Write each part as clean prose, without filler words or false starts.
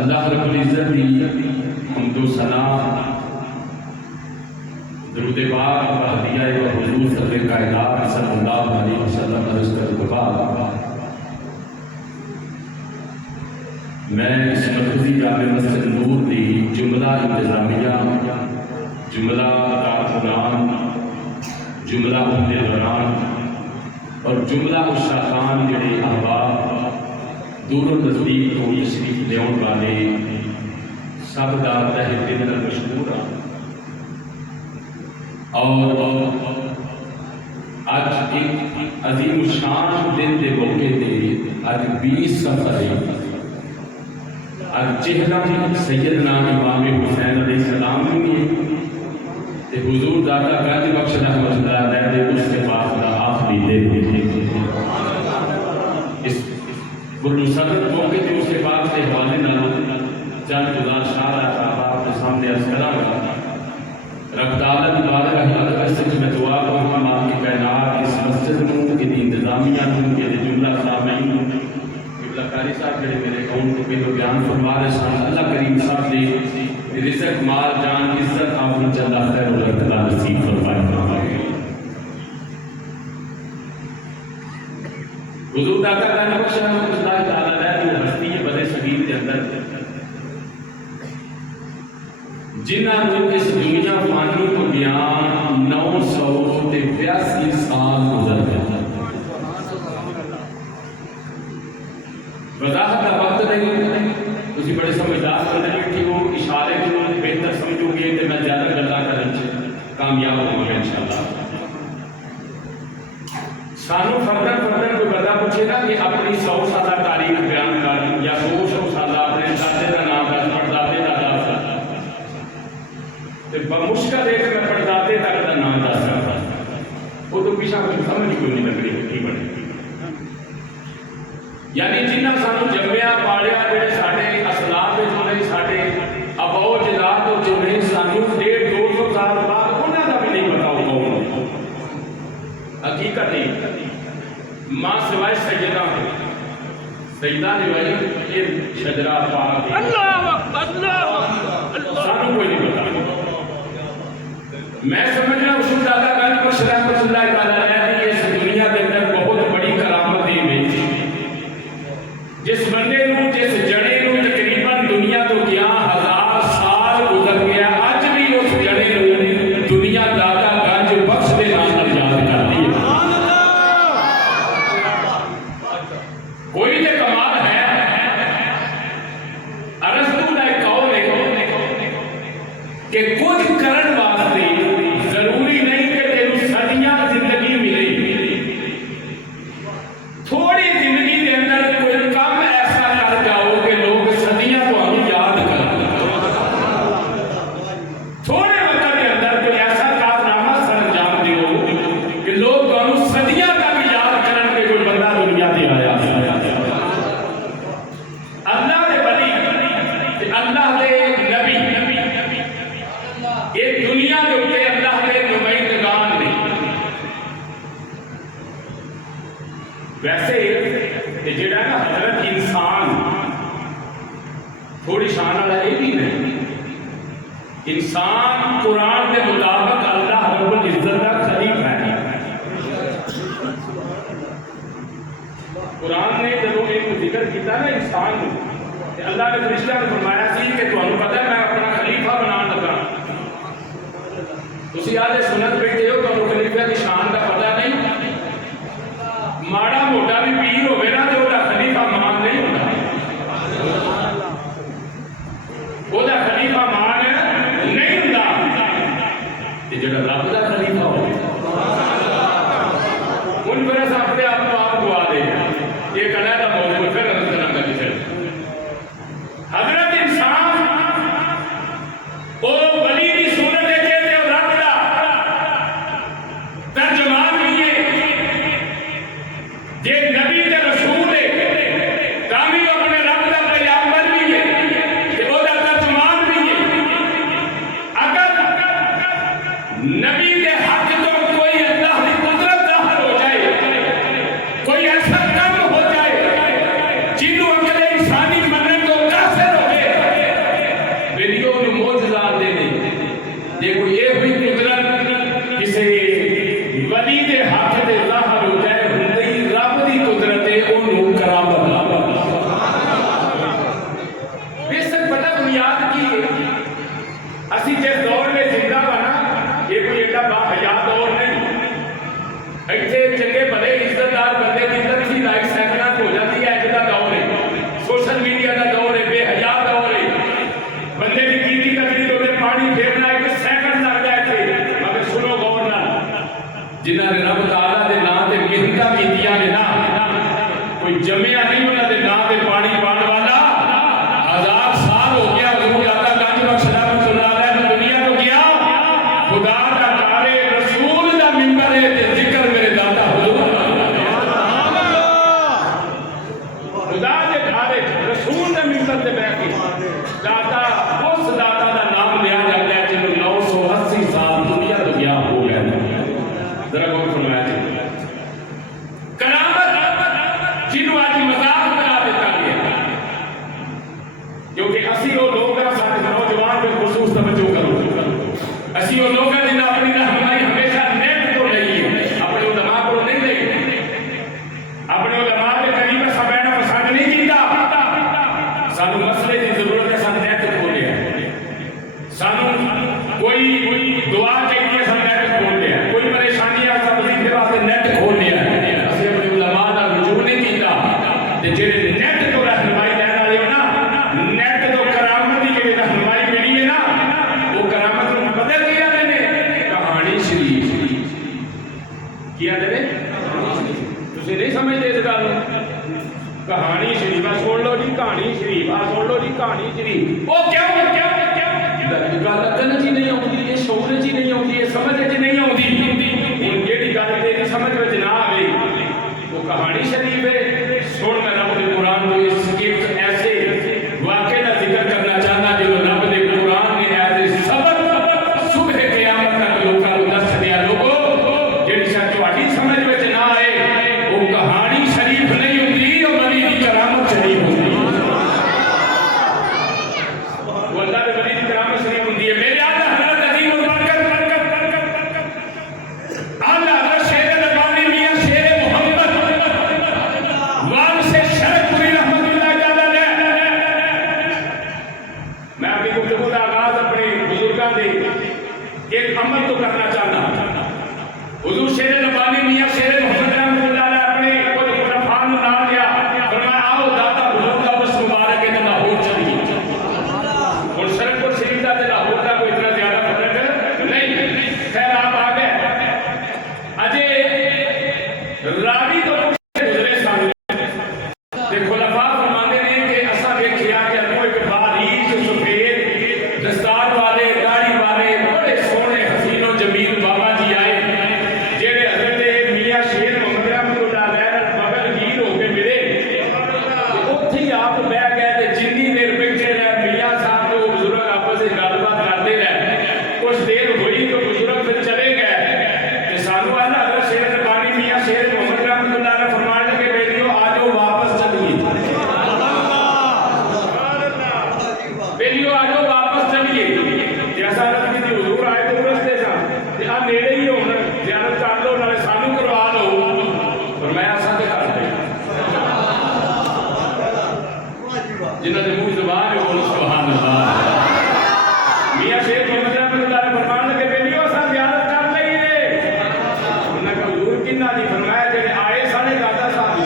अल्लाह रब्बुल इज्जत की हम्दो सना दरूद पाक व हदिया व हुजूर सल्लल्लाहु कायनात सल्लल्लाहु अलैहि वसल्लम अर्ज़ करने के बाद मैं इस मरकज़ी जामे मस्जिद नूर की जुमला इंतजामिया जुमला कारकुनान जुमला उहदे दौरान और जुमला उशाकान जिहड़े अहबाब दूरों नज़दीक तो तशरीफ लियाउण वाले सब दा तहे दिल नाल मशकूर हाँ। और अज एक अजीम शान दिन के मौके पर अज 20 सफर अज चेहरा सैयदना इमाम हुसैन अलैहिस्सलाम भी है हुजूर दाता गंज बख्श रहमतुल्लाह अलैह उसके पास का आखिरी दिन इस मुसदद मौके पर उसके पास के हवाले चंद गुजार शाह साहब आपके सामने अर्ज करांगा। रब ताला दी बारगाह में दुआ करूंगा मां की कायनात इस मस्जिद में की इंतजामिया के जुमला सामीन किबला कारी साहब जेडे मेरे कौन को पहले बयान फरमा रहे सन अल्लाह करीम साहब ने रिज़्क माल जान इज्जत आफत जल्ला खैर और अल्लाह नसीब फरमाए। हुजूर दाता का नक्शा अल्लाह ताला ने हस्ती के बदे शरीर के अंदर जिन्होंने इस दुनिया फानी को ज्ञान 982 साल गुजर गया। वजाहत का वक्त नहीं तुम बड़े समझदार बंदे बैठे हो इशारे को बेहतर समझोगे तो मैं ज्यादा गल्ला करने कामयाब होगा इंशाअल्लाह। सानू फर्दन कोई बंदा पूछेगा कि अपनी 100 साल तारीख बयान कर या 200 साल अपने दादे का नाम दस परदादे का मुश्किल है कि मैं परदादे तक का नाम दस सकता वो तो पीछा कुछ समझ कोई नहीं लग रही की बने यानी जिन्ना सानू जम्मिया पालिया जेडे साडे असलाफ होने साडे अबाओ जदाद और जिन्हें सानू 150-200 साल बाद उन्हां दा भी नहीं पता होगा हकीकत नहीं मां सिवाय सैयदा सैयदा ने ये शजरा पाक अल्लाह अल्लाह सानू कोई नहीं पता। मैं समझ रहा हूँ उसूल दादा गंज बख्श रहमतुल्लाह अलैह की इस दुनिया के अंदर बहुत बड़ी करामत दी गई जिस बंदे को जिस जड़े को तकरीबन दुनिया तो क्या 1000 साल गुजर गया अज भी उस जड़े को दुनिया दादा गंज बख्श के नाम पर याद करती है। कोई तो कमाल है अरस्तू का एक कौल है कि कुछ करण वास्ते जरूरी नहीं कि तेरू सदियां जिंदगी मिले थोड़ी जिंदगी के अंदर कोई काम ऐसा कर जाओ कि लोग सदियां को हमें याद कर थोड़े वक्त के अंदर कोई ऐसा कारनामा सरंजाम दो कि लोग सदियां का भी याद करन के कोई बंदा दुनिया से आया अल्लाह के वली अल्लाह के नबी ये दुनिया के उत्ते अल्लाह के नुमाइंदगान ने वैसे जेड़ा ना हजरत इंसान थोड़ी शान वाला ये भी नहीं इंसान कुरान के मुताबिक अल्लाह रब्बुल इज्जत का खलीफा है। कुरान ने जब एक जिक्र किया ना इंसान को अल्लाह ने फरिश्ता ने फरमाया सी कि तुहानू पता है मैं अपना खलीफा बनाने लगा तुसी आले सुनत बैठे हो तुहानू खलीफा की शान का पता नहीं माड़ा मोटा भी पीर होवे ना तो ओदा खलीफा मान नहीं होता ओदा खलीफा मान नहीं होता ते जेड़ा रब दा खलीफा हो उन पर अपने आप को आप दुआ दे ये कड़ा दा मौजूद फिर नजर ना कर हजरत इंसान ओ वली दी सूरत है ते रब दा तर्जमान भी है जे नबी ते रसूल है तामी अपने रब दा पैगंबर भी है ते ओदा तर्जमान भी है। अगर नबी के हक तो कोई अल्लाह की कुदरत ज़ाहिर हो जाए कोई ऐसा काम हो जाए जिन्हों अगले इंसानी मनने तो काफिर हो गए वीडियो में मौजूदा देने ये कोई ये भी कुदरत किसी वली के हक से ज़ाहिर हो जाए हुंदे ही रब की कुदरत है ओनू करामत बेशक बड़ा बुनियाद की असी जिस दौर में जिंदा वा ना ये कोई एडा बाहया दौर नहीं इतने चंगे भले इज्जतदार बंदे की लखी लाइक सैकंड हो जाती है अज का दौर है सोशल मीडिया का दौर है बेहया दौर है बंदे की कीती तकरीर होते पानी फेरना एक सेकंड लग जाए थे मगर सुनो असी वो लोग हैं जिन्हें अपनी रहनुमाई हमेशा नेट को लईए, अपने उलमा को नहीं लईए। अपने उलमा के करीब असा बैठना पसंद नहीं कीता। सानू मसले की जरूरत है, सन नेट खोलिया। सानू कोई दुआ चाहिए, सन नेट खोल लिया। कोई परेशानी आ सब वजीफे वास्ते नेट खोल लिया। असि अपने उलमा दा रुजू नहीं कीता ते जेड़े नेट तो रहनुमाई लैण वाले हो ना, नेट तो करामत दी जेड़ी रहनुमाई मिली है ना, वो करामत नूं बदल के आंदे ने कहानी शरीफ। की आंदे ने? तुसीं नहीं समझदे इस गल नूं? कहानी शरीफ आ सुन लो जी, कहानी शरीफ आ सुन लो जी, कहानी शरीफ। ओ क्यों गल अकल च नहीं आउंदी, ये शौर च नहीं आउंदी, ये समझ च नहीं आउंदी। हुण जेड़ी गल तेरी समझ विच ना आवे वो कहानी शरीफ है। सुन मैं रब दे कुरान को इस ऐसे वाक़े का जिक्र करना चाहता जो रब दे कुरान ने ऐसे सबक सुबह क़यामत तक लोकां नूं दस दिया। लोगो जेड़ी शायद तुहाडी समझ विच ना आए वो कहानी शरीफ नहीं हुंदी, वो वली दी करामत शरीफ हुंदी। वो अल्लाह दे वली दी करामत शरीफ हुंदी है। मेरे आला हज़रत अज़ीम उल बरकत आला हज़रत शेर रब्बानी मियां शेर मोहम्मद वारिस शरफपुरी रहमतुल्लाह तआला अलैह। मैं अपनी गुफ्तगू का आगाज अपने बुजुर्गों के एक अमल तो करना चाहता। हुजूर शेर रब्बानी मियां शेर मोहम्मद रहमतुल्लाह अलैह अपने कुछ खुलफा नूं नाल लिया, फरमाया आओ दाता हुजूर का बस मुबारक है, लाहौर चलिए। और शरफपुर शरीफ का लाहौर का कोई इतना ज्यादा फर्क नहीं। खैर आप आ गए। अजय रावी तो गुजरे सन ते खुलफा फरमाते ने कि असा देखिया कि अगों एक बारीक सफेद दस्तार वाले दाढ़ी वाले बड़े सोहने हसीनो जमील बाबा जी आए, जेड़े हजरत मियां शेर मोहम्मद रहमतुल्लाह अलैह बगल हीर होके मिले। उत्थे ही आप बह गए ते जिन्नी देर बैठे रहे मियां साहब तो बुजुर्ग आपस में गलबात करते रहे। कुछ देर हुई तो बुजुर्ग फिर चले गए ते सानू आला हजरत शेर रब्बानी मियां शेर मोहम्मद रहमतुल्लाह अलैह फरमान लगे बेटियों आ जाओ वापस चलिए। बेटियों आ जाओ वापस चलिए। जैसा रब की हुजूर आए थे रस्ते सा ते आ नेड़े ही हुण ज़ियारत कर लो नाले सानू करवा लो। और मैं असा ते कर दे जिन्हां दे मुंह ज़बान है बोलो सुभान अल्लाह। मियां शेर मोहम्मद रहमतुल्लाह अलैह फरमान लगे बेटियों असा ज़ियारत कर लईए। उन्होंने कहा हुजूर किन्ना दी? फरमाया जेड़े आए साढ़े दादा साहब दी।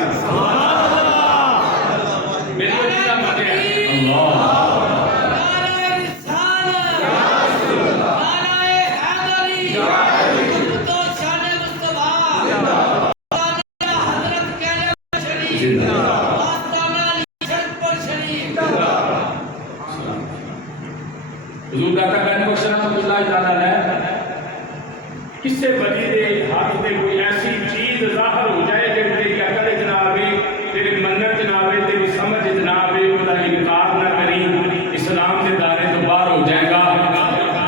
मेरे को जिन्ना मते अल्लाह हुजूर दाता गंज बख्श रहमतुल्लाह तआला अलैह किसे वली दे हाथ ते कोई ऐसी चीज ज़ाहिर हो जाए जो तेरी अकल च ना आवे, तेरे मनन च ना आवे, तेरी समझ च ना आवे, उसका इनकार ना करी, इस्लाम के दायरे तो बाहर हो जाएगा।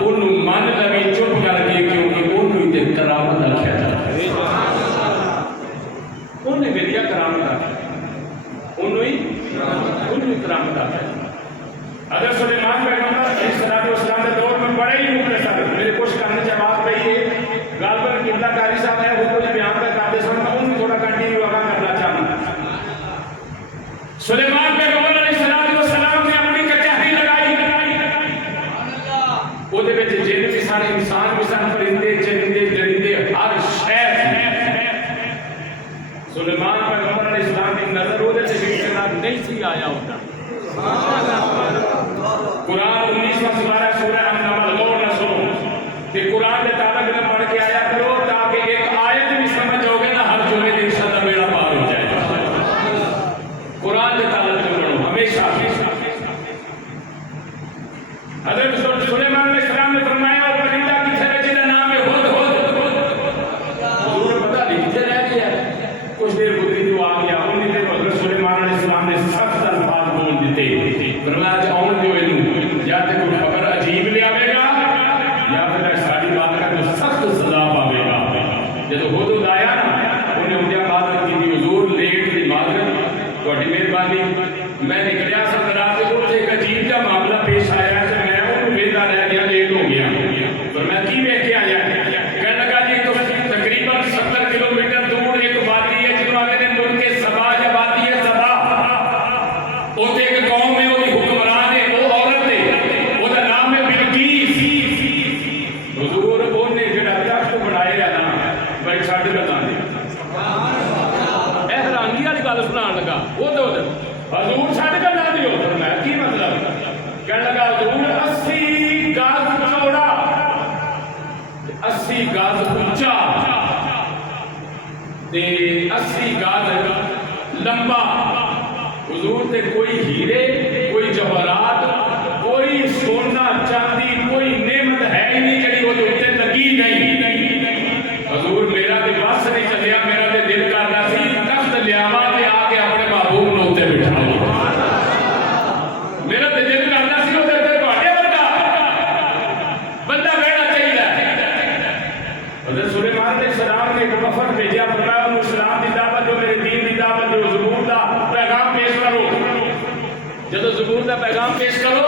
उन्होंने मन लगे चुप करके, क्योंकि उन्होंने करामत आख्या जाता है। उन्हें बेलिया करामत आख्या, उन्होंने करामत आख्या। अगर सुलेमान पैगंबर अलैहिस्सलाम के दौर में बड़े ही मुख्तसर मेरे कुछ करने से बात रही है। गालबन किबला कारी साहब है वो कुछ बयान का करते समय मैं उनको थोड़ा कंटिन्यू आगा करना चाहूँ। सुलेमान पैगंबर अलैहिस्सलाम ने अपनी कचहरी लगाई। ਉਹਦੇ ਵਿੱਚ जिन भी सारे इंसान भी सन, परिंदे चरिंदे दरिंदे हर शय। सुलेमान पैगंबर अलैहिस्सलाम की नजर ਉਹਦੇ ਤੇ नहीं सी आया होता। कुरान 19वां सुरा सूरह अन-नमल गौर न सुनो कि कुरान के ताबक में पढ़ के आया करो ताकि एक आयत भी समझ जाओगे ना हर जुमे दिन इंशाअल्लाह बेड़ा पार हो जाएगा। कुरान के ताबक में पढ़ो हमेशा। हजरत सुलेमान अलैहिस्सलाम ने फरमाया और परिंदा किसे है जिसका नाम है हुद हुद। हुजूर पता नहीं किसे रह गया। कुछ देर गुजरी तो आ गया। उन्हीं देर हजरत सुलेमान अलैहिस्सलाम ने सख्त अल्फाज बोल दिए। फरमाया 80 गज लंबा। हुजूर ते कोई हीरे, कोई जवाहरात, कोई सोना चांदी, कोई नेमत है ही नहीं जी वो उत्ते लगी नहीं। हजूर मेरा तो बस नहीं चलिया, मेरा तो दिल करता सी तख्त लियावा ते आके अपने महबूब नूं उत्ते बिठा लिया। मेरा तो दिल करता सी उत्ते तुहाडे वर्गा बंदा बैठना चाहिए। हज़रत सुलेमान अलैहिस्सलाम ने एक वफद भेजा, फरमाया उन्हें इस्लाम की दावत दो, मेरे दीन की दावत दो, ज़बूर का पैगाम पेश करो। जब ज़बूर का पैगाम पेश करो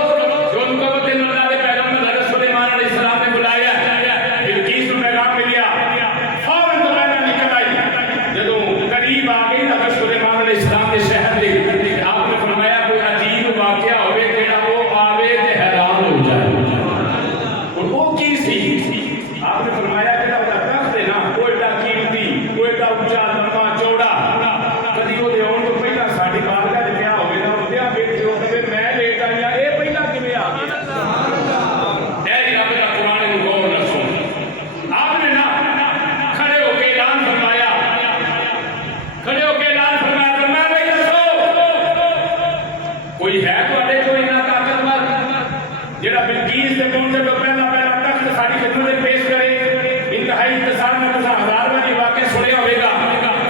जो उनको अल्लाह के पैगंबर हज़रत सुलेमान अलैहिस्सलाम ने बुलाया, बिल्कीस को पैगाम मिलिया, फौरन तो मैंने निकल आई। जब करीब आ गई हज़रत सुलेमान अलैहिस्सलाम के शहर में, आपने फरमाया कोई अजीब वाक़या होवे जेड़ा वो आवे ते हैरान हो जाए। और वो की सी? आपने फरमाया जेड़ा उसका तख्त है ना, कोई एडा कीमती, कोई एडा उच्चा लंबा चौड़ा, कदी ओदे आउण तो पहला साडी बारगाह च पिया होवे ना, उद्या बैठे हो कहे मैं लेट आया, ये पहला किवें आ गया? ऐ रब दा कुरान नूं गौर नाल सुन। आपने ना खड़े होके ऐलान फरमाया, खड़े होके ऐलान फरमाया, मैं भाई दसो कोई है तुहाडे कोई इन्ना ताकतवर जेड़ा बिल्कीस दे पहुंचे तो पहला पहला तख्त साडी खिदमत में पेश करे? इंतहाई इत्तेसार में तुसा हजार बारी वाकया सुनिया होगा।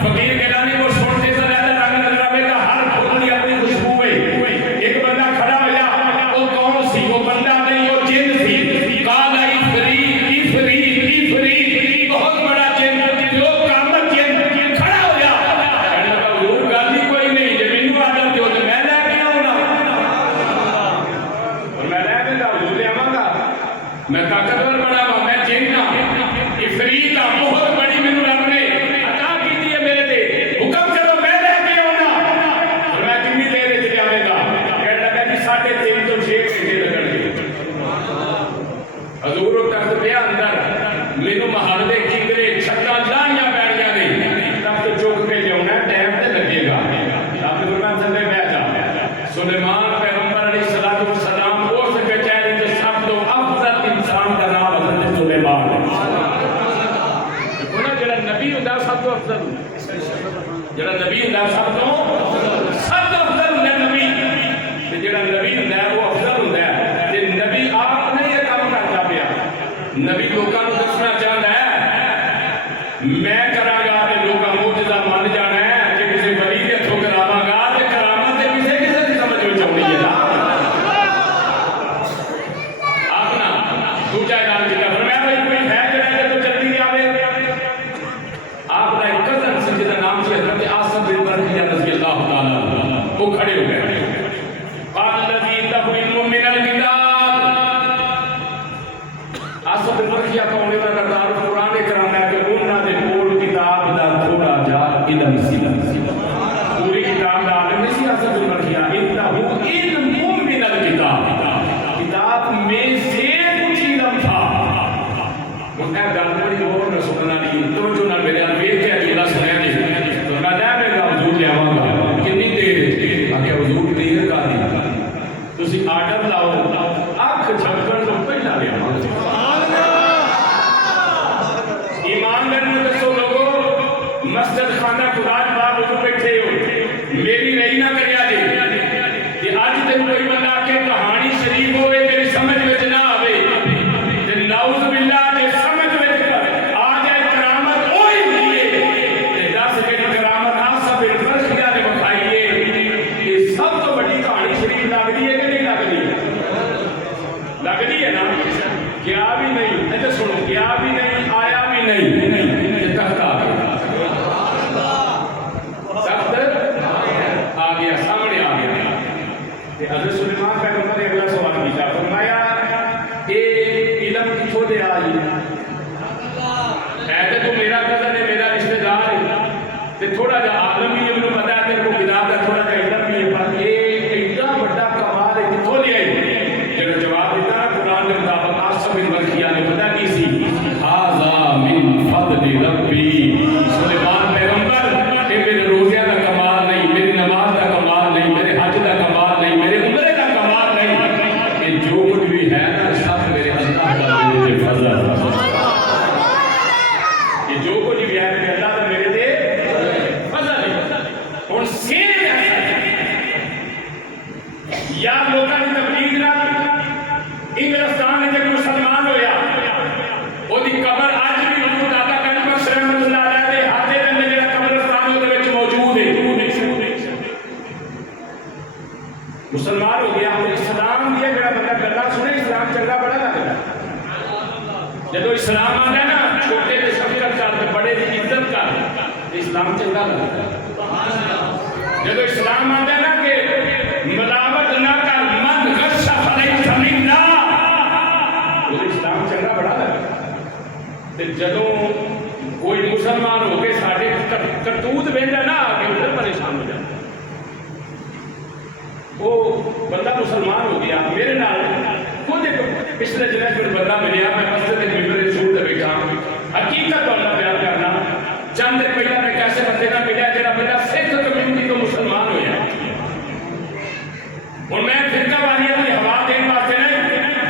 फकीर गिलानी को सुनते तो रहता रंग नजर आवेगा, हर अपनी अपनी खुशबू है। एक बंदा खड़ा होया, वो कौन सी? वो बंदा नहीं, वो जिन सी। काला इफरीत इफरीत इफरीत, बहुत बड़ा जिन, जो कामत जिन खड़ा होया। कहने लगा हुजूर गल ही कोई नहीं, जे मैनू आ जाते हो तो मैं लेके आऊंगा। और मैं लेके हुजूर ले आवांगा, मैं ताकतवर बड़ा वा, मैं जिन ना इफरीत आ, बहुत बड़ी मैनू रब ने अता कीती है मेरे ते, हुक्म करो मैं लेके आऊंगा। और मैं कितनी देर च जावेगा? कहने लगा जी 3.5 तो 6 घंटे लगणगे। हजूर तख्त पे अंदर मैनू महल दे किंगरे छत्तां लाइयां पैणियां ने, तख्त चुक के लियाउणा टाइम ते लगेगा। आपने फरमाया थल्ले बैठ जा। सुलेमान पैगंबर अलैहिस्सलातु वस्सलाम उस कचहरी च सब तो अफजल इंसान का नाम हज़रत सुलेमान है। जेड़ा नबी हुंदा सब तो अफजल, जेड़ा नबी हुंदा सब तो अफजल हुंदा नबी, ते जेड़ा नबी हुंदा वो अफजल हुंदा है। ते नबी आप नहीं ये काम करता पिया, नबी लोकां नूं दसना चाहता है मैं करांगा ते लोकां मोजज़ा मन जाना है, जे किसी वली दे हथों करावांगा ते करामत ते किसे किसे दी समझ विच आउंदी है ना। आपना दूजा ऐलान कीता, फरमाया भाई कोई है जेड़ा इहदे तो जल्दी आवे। आपका एक कज़न सी जिसका नाम सी हज़रत आसिम बिन बरखिया रज़ियल्लाहु ताला अन्हु, वो खड़े हो गए। अल्लज़ी तक़रीबु मिनल किताब, आसिम बिन बरखिया कौन है? करदार कुरान कराम है कि उन्हां दे कोल किताब दा थोड़ा जा इल्म सी, पूरी किताब दा आलिम नहीं सी आसिम बिन बरखिया। इन्नहु इल्मुम मिनल किताब, किताब में से कुछ इल्म था। उनका गल बड़ी गौर नाल सुनना नहीं, तो जो ना मेरे नाल वेख के अजूला सुनिया जी, तो मैं लेवेगा हुजूर लियावांगा। कितनी देर? आके हुजूर देर का नहीं, तुसी आर्डर लाओ, अख झपकण तो पहला लियावांगा। ईमान करने दसो लोगो, मस्जिद खाना खुदा बाब उठ बैठे हो, मेरी नहीं ना करिया जी। कि आज तक कोई बंदा आके कहानी शरीफ होवे तेरी समझ विच ना आवे, ते नाउज़ बिल्लाह जे समझ विच आ जाए करामत ओही हुंदी है। ते दस जेड़ी करामत आसिम बिन बरखिया ने विखाई है, ये सब तो बड़ी कहानी शरीफ लगदी है कि नहीं लगदी? लगदी है ना। क्या भी नहीं, इधर सुनो, क्या भी नहीं, आया भी नहीं, तख्त आ गया, तख्त आ गया, सामने आ गया। हज़रत सुलेमान पैगंबर ने अगला सवाल किया, फरमाया ये इल्म किथों दे आई है? तो मेरा कज़न है, मेरा रिश्तेदार है, ते थोड़ा जा आलम भी है, मैनूं पता है तेरे को किताब का थोड़ा जा इल्म भी है, पर ये इतना बड़ा कमाल है किथों ले आई? जेड़ा जवाब दिता ना कुरान के मुताबिक आसिम बिन बरखिया ने पता की सी, हाज़ा मिन जो इस्लाम आता है ना, छोटे की शफकत कर, बड़े की इज्जत कर, इस्लाम चंगा लगता है। जो इस्लाम आता है ना कि मिलावट ना कर, मन गशा फलैसा मिन्ना, वो इस्लाम चंगा बड़ा लगता। जो कोई मुसलमान होके साढ़े करतूत वेंदा ना, आके उधर परेशान हो जाता। वो बंदा मुसलमान हो गया, मेरे नाल खुद एक पिछले दिनों में बंदा मिलिया, मैं मस्जिद के मिंबर सूट पे बैठा, हकीकत वाला बयान करना। चंद दिन पहले मैं कैसे बंदे का मिलिया जो बंदा सिख कम्यूनिटी को मुसलमान हो जाए, और मैं फिरका वालियों की हवा देने वास्ते नहीं,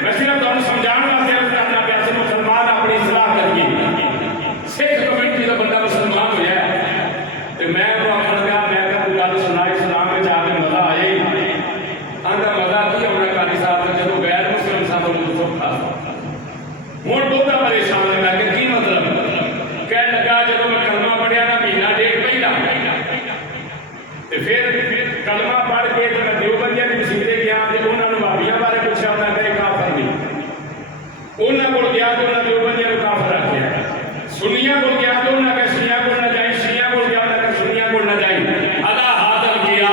मैं सिर्फ तुम समझाने वास्ते करना पिया से मुसलमान अपनी सलाह करिए, सिख कम्यूनिटी का बंदा मुसलमान हो जाए तो मैं वो आखन लगा, मैं गल सुना इस्लाम में जाके मजा आए, आंदा मजा की होना कारी साहब जो गैर मुस्लिम साहब को सौखा हूँ बहुता परेशान लगा कि की मतलब कह लगा जो मैं कलमा पढ़िया ना महीना डेढ़ पहला तो फिर कलमा पढ़ के तो मैं देवबंदियां की मसीते गया तो उन्होंने भाभियां बारे पूछा, मैं कहे काफर नहीं, उन्होंने को गया तो उन्होंने देवबंदियां को काफर रखा, सुनिया को गया तो उन्होंने कहा शिया को ना जाए, शिया को गया उन्होंने कहा सुनिया को ना जाए, अला हादल किया।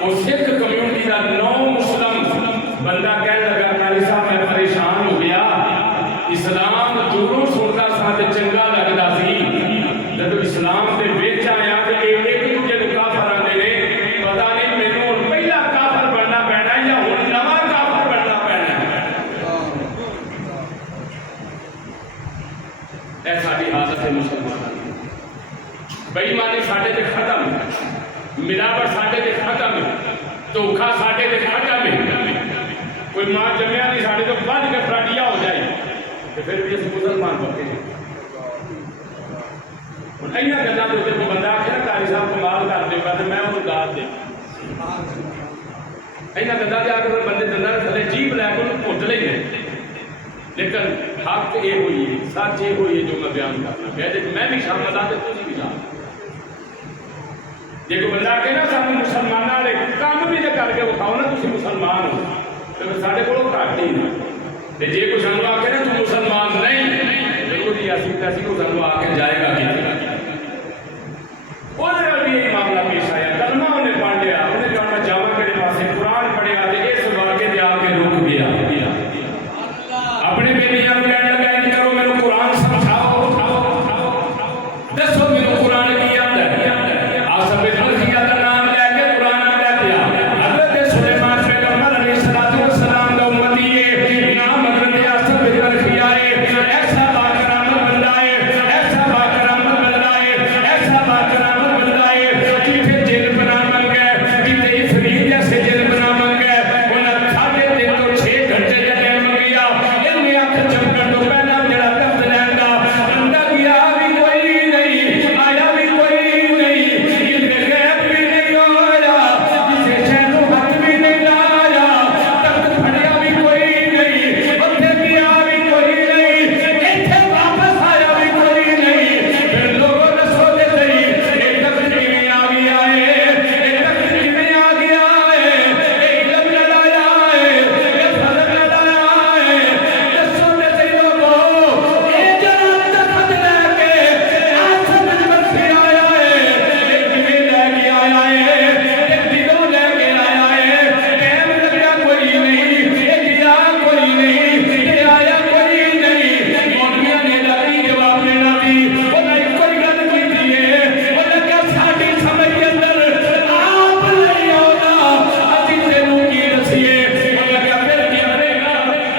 वो सिख कम्यूनिटी का नौ मुस्लिम बंदा कह लगा, कारी साहब मैं परेशान हो गया, इस्लाम दूरों सुनता सा ते चंगा लगदा सी, जब इस्लाम दे विच आया ते एक दूजे नूं काफर आंदे ने, पता नहीं मैनूं हुण पहला काफर बनना पैना या हुण नवां काफर बनना पैना। ऐ साडी हालत है मुसलमानां दी, बेईमानी साडे ते खत्म, मिलावट साडे ते खत्म, धोखा साडे ते खत्म। कोई मां जमिया नहीं साडे तो बच के फराडिया हो जाए तो फिर भी असं मुसलमान पक्के इन्होंने गलों के उत्ते कोई बंदा आखे ना कारी साहब कमाल कर देगा तो मैं उन्होंने दाद दे, इन्होंने गलों के आके बंदे दंदा थले जीभ लैके उन्होंने घुट लेंगे, लेकिन हक ये हुई है, सच ये हुई है जो मैं बयान करना मैं मैं भी शामिल हाँ तो तुम भी शामिल। जो कोई बंदा आखे ना सानू मुसलमानों वाले काम भी तो करके विखाओ ना, तुम मुसलमान हो तो फिर साढ़े को घट ही ना, जे कोई सानू आखे ना तू मुसलमान नहीं तो सानू आके जाएगा कि भी यही मामला पेश आया, कलमा उन्हें पढ़ लिया, उन्हें जो मैं जावा के पास कुरान पढ़िया तो इस वाके से आके रुक गया, अपने बेटियां कहने लगा इन करो मेरे कुरान समझाओ, दसो मेरे कुरान की याद है, आसफ बल्खिया का नाम लेके कुरान ले दिया, हजरत सुलेमान पैगंबर अलैहिस्सलातु वस्सलाम का उम्मती है, नाम हजरत आसफ बल्खिया है, ऐसा बाकरामत बंदा है, ऐसा बाकरामत बंदा है, ऐसा बाकरामत बंदा है, किथे जेल बना बन गए, किथे इफरीत जैसे जेल बना बन गए, उन्हें 3.5 तो 6 घंटे का टाइम गया, इनमें अख चमकन तो पहला जरा दफ्त लैंदा बंदा गया भी कोई नहीं, आया भी कोई नहीं, किथे गैब भी नहीं होया, किसे शहरों हाथ भी नहीं लाया, तख्त फड़िया भी कोई नहीं, उत्थे गया भी कोई नहीं, इत्थे वापस आया भी कोई नहीं, फिर लोगों ने सोचे सही ये तख्त किवें आ गया है, ये तख्त किवें आ गया है, ये इल्म लड़ाया है, ये फजल लड़ाया है, दसो ते सही लोगों ये जरा तख्त लेके आसफ बल्खी आया है, ये किवें लेके आया है, ये दिलों लेके आया है, टाइम लगा कोई नहीं, ये गया कोई नहीं, ये आया कोई नहीं, मौलवियां ने लाली जवाब देना दी, उन्हें कोई गल की है, उन्हें क्या साड़ी समझ के अंदर आप नहीं होना, अभी तेनू की दसिए, उन्हें क्या फिर की करेगा,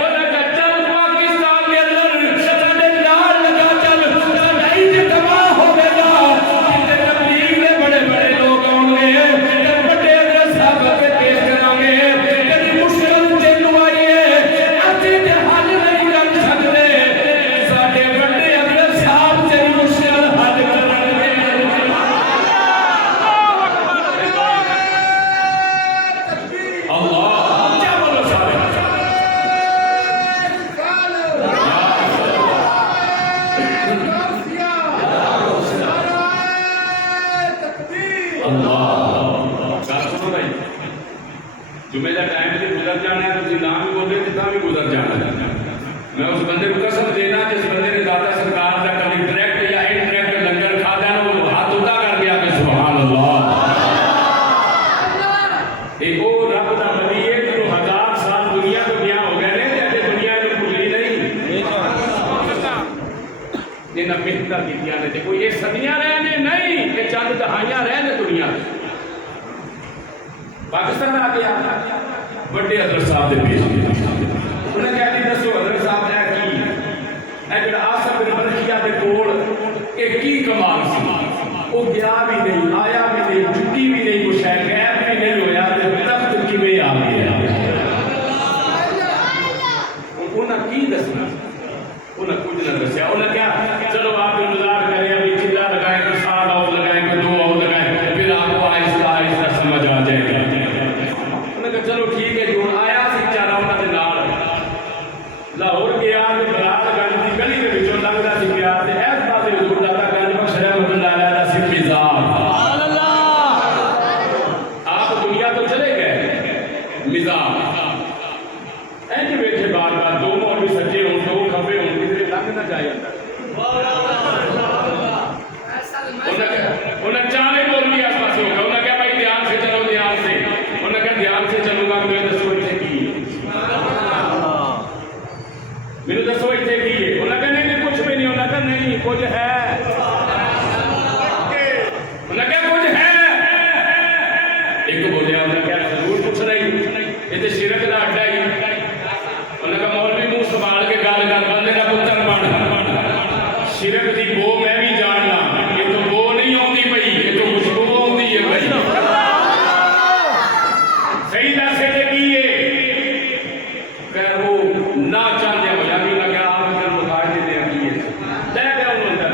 उन्हें क्या चल पाकिस्तान के अंदर साडे नाल लगा चल, लड़ाई ते तबाह होवेगा, जिथे तबलीग दे बड़े बड़े लोग आउणगे, ते बड़े हजरत साहब के पेश करांगे, कदी मुश्किल तेनू आई है, असीं ते हल नहीं कर सकदे, साडे बड़े हजरत साहब तेरी मुश्किल हल करनगे। अल्लाह क्या बोलो सारे जुमे का टाइम से गुजर जाना है, तुम ना भी बोले तो भी गुजर जाना, मैं उस बंदे को कसम देना जिन्हें मेहनत की कोई ये सदियां रहने नहीं, ये चंद दहाइयां रहने दुनिया। पाकिस्तान आ गया बड़े हजरत साहब के पेश उन्हें कहा जी दसो हजरत साहब है कि आसफ बिन बरखिया के कोल एक की कमाल सी, वो गया भी नहीं, आया भी नहीं, छुट्टी भी नहीं, कुछ है गैर भी नहीं होया, तख्त किवें आ गया। उन्हें की दसना, उन्हें कुछ न दसिया। उन्हें क्या चलो आप इंतजार करें, अभी चिल्ला लगाए, कोई साल और लगाए, कोई 2 और लगाए, फिर आपको आहिस्ता आहिस्ता समझ आ जाएगा। उन्हें कहा चलो ठीक है जो आया सी बेचारा उन्होंने नाल लाहौर गया, बरात गंज की गली के विचों लगता सी गया, इस पास हजूर दाता गंज बख्श रहमतुल्लाह अलैह दा सी मिजाज। आप दुनिया तो चले गए, मिजाज इंज बैठे बार बार, 2 मौलवी सच्चे हों, 2 खब्बे हों, किधरे लंघ ना जाए अंदर। उन्हें 4 मौलवी आस पास होगा, उन्हें क्या भाई ध्यान से चलो, ध्यान से। उन्हें क्या ध्यान से चलूंगा, मुझे दसो इतने की मेरे दसो इतने की है। उन्हें कहा नहीं कुछ भी नहीं, उन्हें कहा नहीं कुछ है, उन्हें क्या कुछ है। एक बोलिया, उन्हें क्या जरूर कुछ नहीं, ये तो शिरक का अड्डा ही। उन्हें कहा मौलवी मुंह संभाल के गल कर, बंदे का पुत्र बन, शिरक की बो मैं भी जानना, ये तो बो नहीं आती पई, ये तो खुशबू आती है भाई। सही दस की है वो ना चाहते हो जाए, लगा आप अंदर बुखार देते हैं की ले गया अंदर।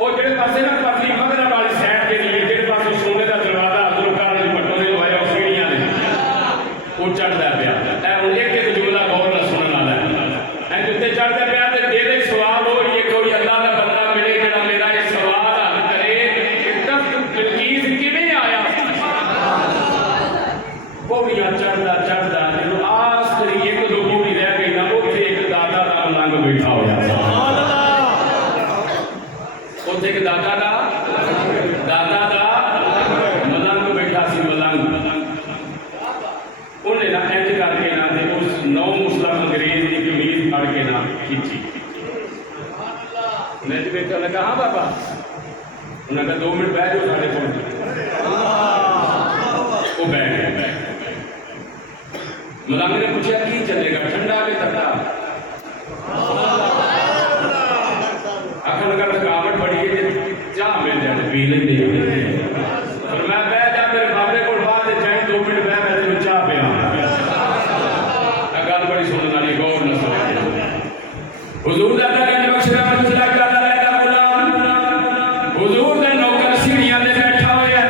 और जेड़े पासे ना पतली मगरब वाली साइड के लिए जेड़े पासे सोने का दरवाजा अंदरों कार भट्टों ने लवाया सीढ़ियां ने वो चढ़ता पिया। और एक जुमला गौर ना सुनने वाला है जिते चढ़ता पिया तो तेरे सवाल हो, ये कोई अल्लाह का बंदा मिले जेड़ा मेरा ये सवाल हल करे एकदम बिल्कीस किवें आया। पौड़ियां चढ़ता चढ़ता जो आखिरी 1-2 पौड़ी रह गई ना, उत्थे एक दादा का मलंग बैठा होया। उत्थे एक दादा का मलंग बैठा सी, मलंग। उन्हें ना इंज करके ना उस 9 मुस्लिम अंग्रेज की कमीज फड़ के ना खींची। मैं देखा लगा हाँ बाबा, उन्हें कहा 2 मिनट बह जाओ साढ़े को। वो बैठ गए। मलंग ने पूछा की चलेगा, ठंडा के तकड़ा? आखिर लगा थकावट बड़ी है, चाह मिल जाए पी लेंगे। और मैं बह जा, मेरे बाबे को बाद चाहे 2 मिनट बह, मैं तेन चाह पिया। गल बड़ी सुनने वाली, गौर न सुन। हुजूर दाता गंज बख्श रहमतुल्लाह अलैह दा गुलाम हुजूर दे नौकर सीढ़ियां ते बैठा होया,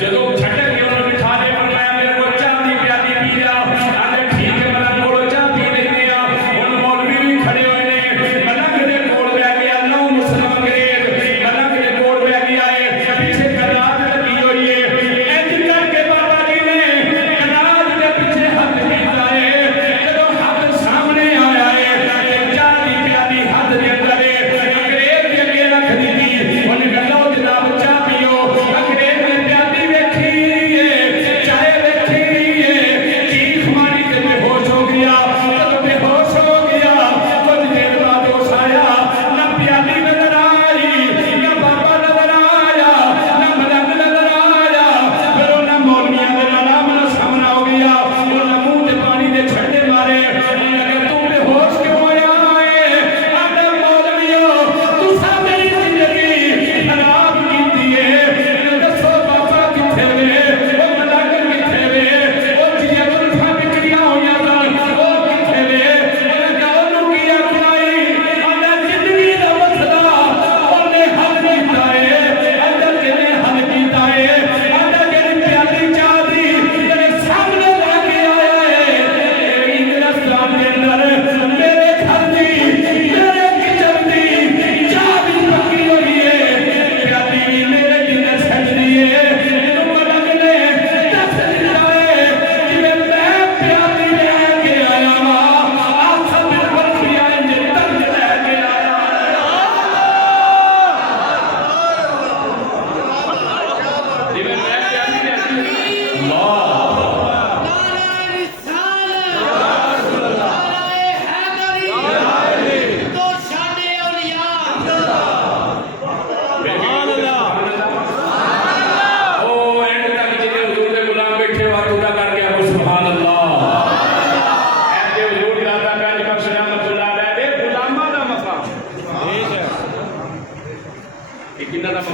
जदों छटक के उन्होंने बिठा दे फरमाया मेरे को चाह दी प्याली पी जा। आंदे ठीक है, मलंग को चाह पी लेते आ। हुण मौलवी भी खड़े होए ने, मलंग दे कोल बैठ गया 9 मुस्लिम अंग्रेज, मलंग दे कोल बैठ गया है, पीछे कनात लगी हुई है। इंज करके बाबा जी ने कनात के पीछे हाथ खींचा है, जदों हाथ सामने आया है चाह दी प्याली हाथ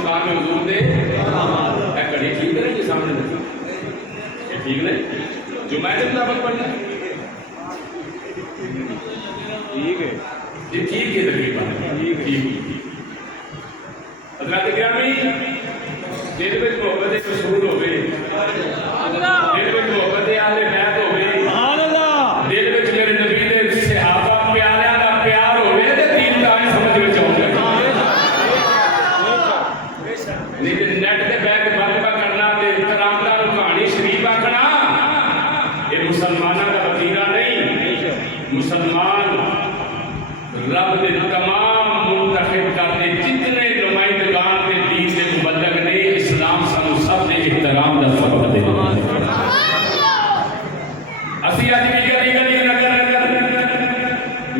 इमाम हुजूर दे घड़ी ठीक है ये सामने ये ठीक नहीं जो मैंने मुताबिक पढ़ना ठीक है ये ठीक है तकरीबन ठीक हज़रत गिरामी दिल में मोहब्बत रसूल होवे दिल में मोहब्बत आले बैत होवे सुभान अल्लाह दिल में मेरे नबी दे सहाबा प्यारिਆਂ ਦਾ प्यार होवे ते दीन दा समझ विच आउंदा नहीं ते नेट ते बैठ के बात करना ते करामता नु कहानी शरीफ आखना ये मुसलमानों का वतीरा नहीं मुसलमान रब दे तमाम मुंतखब करते जितने नुमाइंदगान ते दीन दे मुबल्लग ने इस्लाम सानू सब ने एहतराम दा सबक दे असी अज भी गली गली नगर नगर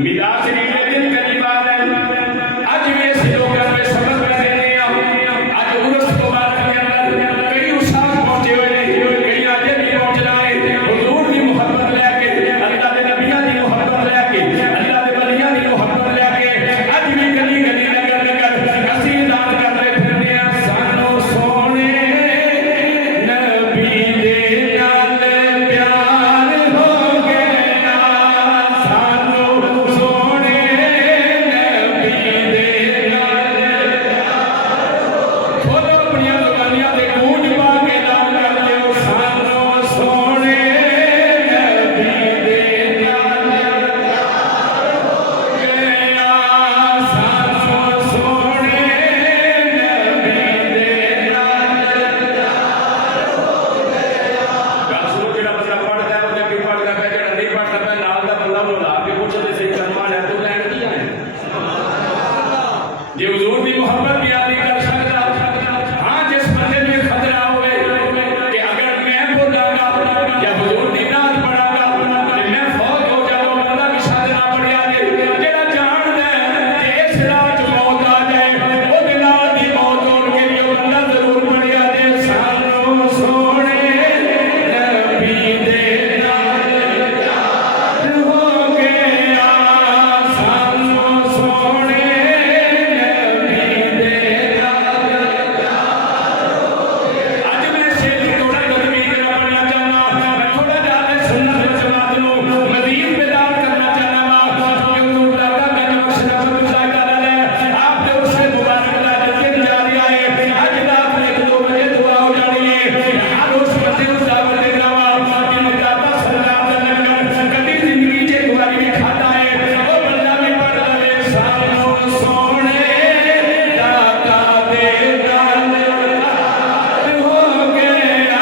मिलाद शरीफ दे दिन कई बार अज भी इस लोगों में सबक देने आज उर्स मुबारक के अंदर कई उस्ताद पहुंचे हुए हैं कई आज भी पहुंचना है हुजूर की मोहब्बत लेके अल्लाह दे नबियां की मोहब्बत लेके अल्लाह दे वलियां की मोहब्बत लेके अज भी गली गली नगर नगर असी ऐलान करते फिरने सानू सोने नबी दे नाल प्यार हो गया सानू सोने नबी दे नाल खोलो अपनी ज़ुबानियां ते गूंज पा के ऐलान कर दियो सानू सोने नबी दे नाल गया सानू सोने नबी दे नाल गल सुनो जेड़ा बंदा पढ़दा है ओदे अगे पढ़दा है जेड़ा नहीं पढ़दा है नाल दा बंदा बुला के पुछदे सही कर्मा है तू लैण की आया जे हुजूर दी मोहब्बत भी आदि कर सकदा हां जिस बंदे में खतरा होवे कि अगर मैं बोलांगा या हुजूर दी नात पढ़ांगा ते मैं फौत हो जावां बंदा भी शाद ना पढ़िया जे जेड़ा जानदा है कि इस राह च मौत आ जाए ओदे नाल दी मौत होण के लिए बंदा जरूर पढ़िया जे सानू सोने नबी दे नाल प्यार हो गया सानू सोने नबी दे नाल अज मैं शेर थोड़ा तदवीर ना पढ़ना चाहना मैं थोड़ा ज्यादा सुन्नत जमात नु मजीद बेदार करना चाहना वा कि हुजूर दाता गंज बख्श रहमतुल्लाह तआला आप दे उससे मुबारक दा जिक्र जारी आए अज रात में 1-2 बजे दुआ हो जानी है हर उस बंदे नु दावत देना वा जिन्हों दाता सरकार दा लंगर कदी जिंदगी च एक बारी भी खाता है वो बंदा भी पढ़ लवे सानू सोने दाता दे नाल हो गया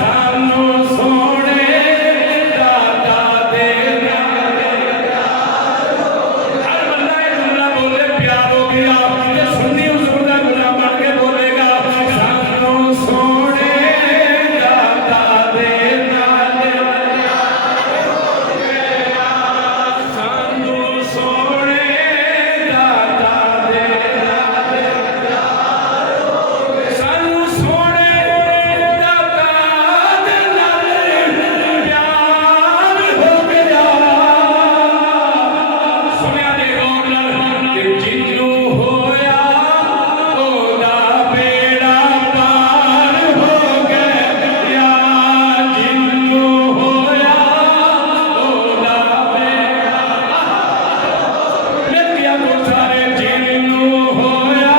सानू सोने दाता दे नाल हर बंदा ये जुमला बोले प्यार हो गया ये सुन्नी हुजूर दा गुलाम बन के बोलेगा सानू सोने दाता दे नाल सानू सोने दाता दे नाल सानू सोने दाता दे नाल प्यार हो गया सुनिया दे गौर नाल कि जिन्नू होया ओदा बेड़ा पार हो गया जिन्नू होया ओदा बेड़ा लगिया को सारे जिन्नू होया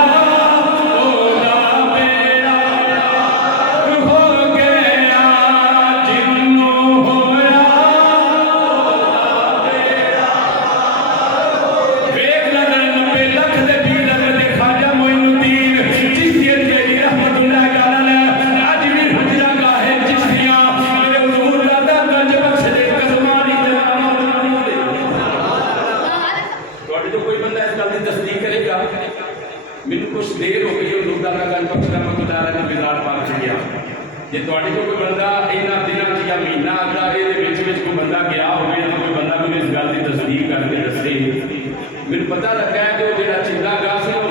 ओदा बेड़ा हो गया जिन्नू होया वेख नजर 90 लख दे भी नजर दे ख्वाजा मोइनुद्दीन चिश्ती तेरी रहमतुल्लाह अलैह आज भी हुजरा गाहे चिश्तियां मेरे हुजूर दाता गंज बख्श दे कदमां दी ਤੁਹਾਡੇ ਤੋਂ ਕੋਈ ਬੰਦਾ ਇਸ ਗੱਲ ਦੀ ਤਸਦੀਕ ਕਰੇਗਾ ਮੈਨੂੰ ਕੁਝ ਦੇਰ ਹੋ ਗਈ ਹੁਜੂਰ ਦਾਤਾ ਗੰਜ ਬਖਸ਼ रहमतुल्लाह अलैह ने बिलाल पाक च गया जे ਤੁਹਾਡੇ ਤੋਂ ਕੋਈ ਬੰਦਾ ਇਹਨਾਂ ਦਿਨਾਂ 'ਚ ਜਾਂ ਮਹੀਨਾ ਅੱਧਾ ਇਹਦੇ ਵਿੱਚ ਕੋਈ ਬੰਦਾ ਗਿਆ ਹੋਵੇ ਜਾਂ ਕੋਈ ਬੰਦਾ ਮੈਨੂੰ ਇਸ ਗੱਲ ਦੀ ਤਸਦੀਕ ਕਰਕੇ ਦੱਸੇ ਮੈਨੂੰ ਪਤਾ ਲੱਗਾ ਹੈ ਕਿ ਉਹ ਜਿਹੜਾ ਚਿੰਦਾ ਗਾ ਸੀ ਉਹ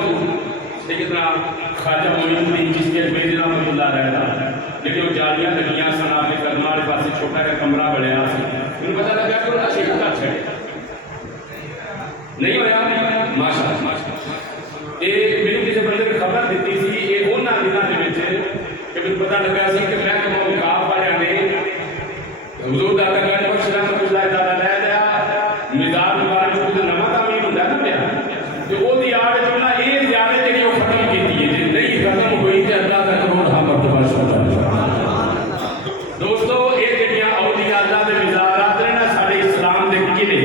सैयदना ख्वाजा मोइनुद्दीन चिश्ती अजमेरी रहमतुल्लाह अलैह लेकिन वो जालियां लगियां सन आपके कदम वाले पास छोटा जिहा कमरा बनया मैंने पता लगा कि उन्होंने शेख घर छड़े नहीं होया माशाअल्लाह ये मैंने किसी बंदे ने खबर दी थी मैनू पता लगा सी कि मैं मुकाफ वाले ने हुजूर दाता गंज बख्श रहमतुल्लाह तआला लै लिया मिजाज मुबारक को नवा तामीर होंदा ना पिया ते ओदी आड़ च ना ये ज़ियारत जेहड़ी वो खत्म कीती है जे नहीं खत्म हुई ते अल्लाह दा करोड़ हा मर्तबा शुक्र दोस्तों ये जेहड़ियां औलिया अल्लाह दे मिजारात ने ना साडे इस्लाम दे किले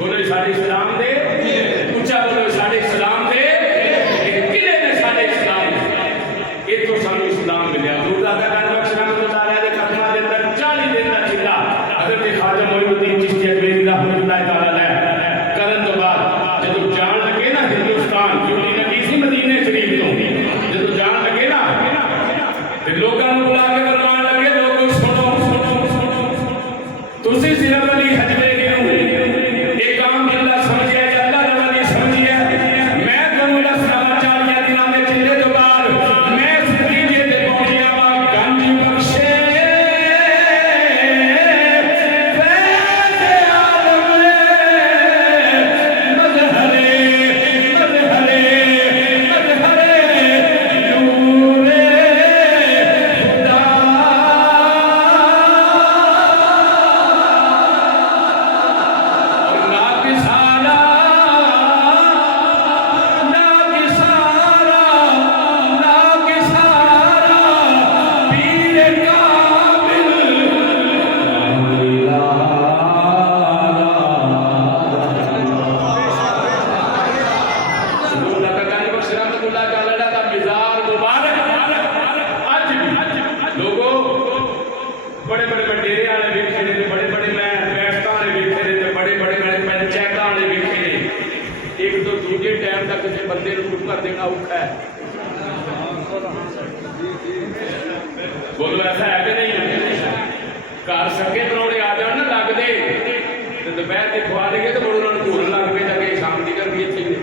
बोलो साडे इस्लाम दे ऊंचा बोलो साडे इस्लाम दे किले ने साडे इस्लाम ये तो सानू इस्लाम मिलिया हुजूर दाता गंज बख्श रहमतुल्लाह अलैह दे कदमां दे अंदर 40 दिन दा चिल्ला हज़रत ख्वाजा मोइनुद्दीन चिश्ती अजमेरी रहमतुल्लाह तआला अलैह करन तो बाद जदों जान लगे ना हिंदुस्तान ड्यूटी लगी सी मदीने शरीफ तो जदों जान लगे ना ते लोकां नूं बुला के फरमान लगे लोगों सुनो तुसी सिर्फ अली हजवेरी नूं एक आम बंदा समझिया या अल्लाह दा वली समझिया मैं तुहानूं दसना 40 दिनां दे चिल्ले तो बाद मैं सिद्दीक़े ते पहुंचिया वा गंज बख्शे बड़े बड़े डेरे वाले वेखे ने बड़े बड़े मैं बैठका वाले वेखे ने बड़े बड़े मैं पंचायत वाले वेखे ने एक तो दूजे टाइम तक किसी बंदे को चुप कर देना औखा है बोलो ऐसा है कि नहीं घर सके परोड़े आ जान ना लगते तो दोपहर के खवा देंगे तो मुड़ उन्होंने घूरन लग पे जाके शाम की कर दिए चाहिए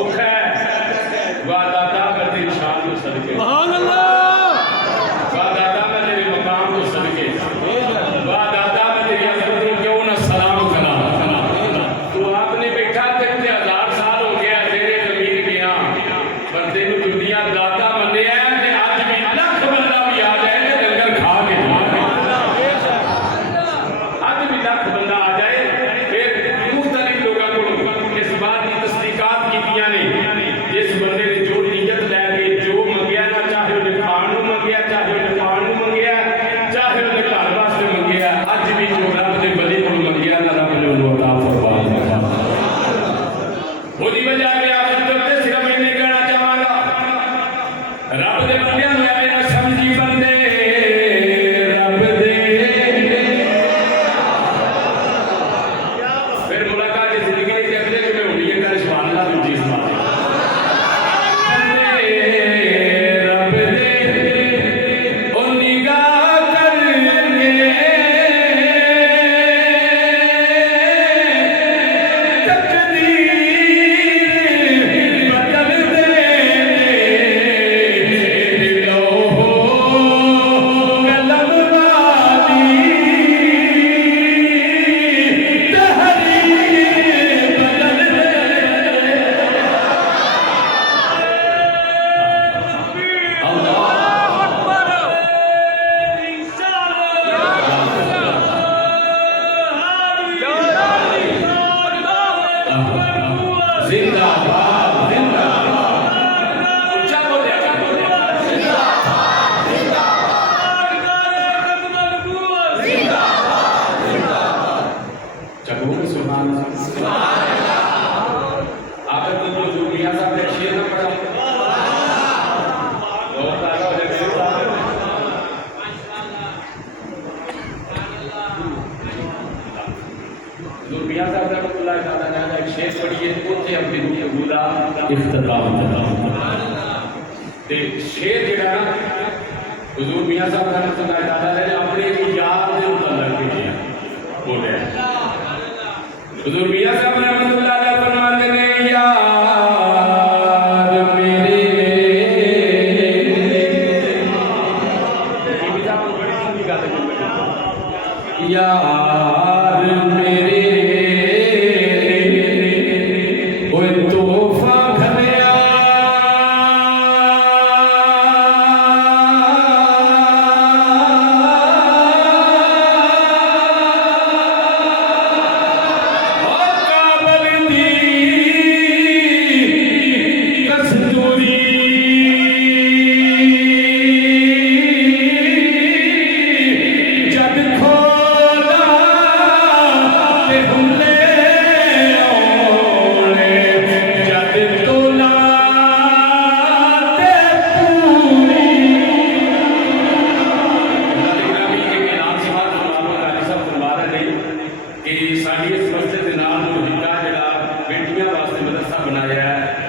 औखा है वाह दाता मैं तेरी शान को सदके शेर जिहड़ा ना हुजूर मियां साहब रहमतुल्लाह तआला ने अपने यार दे मुतल्लक बोलिया हुजूर मियां साहब रहमतुल्लाह अलैह फरमाते ने यार मेरे यार मेरे ओए तोहफा घलिया साड़ी इस मस्जिद के नाल मुहिता जिहड़ा बेटियां वास्ते मदरसा बनाया है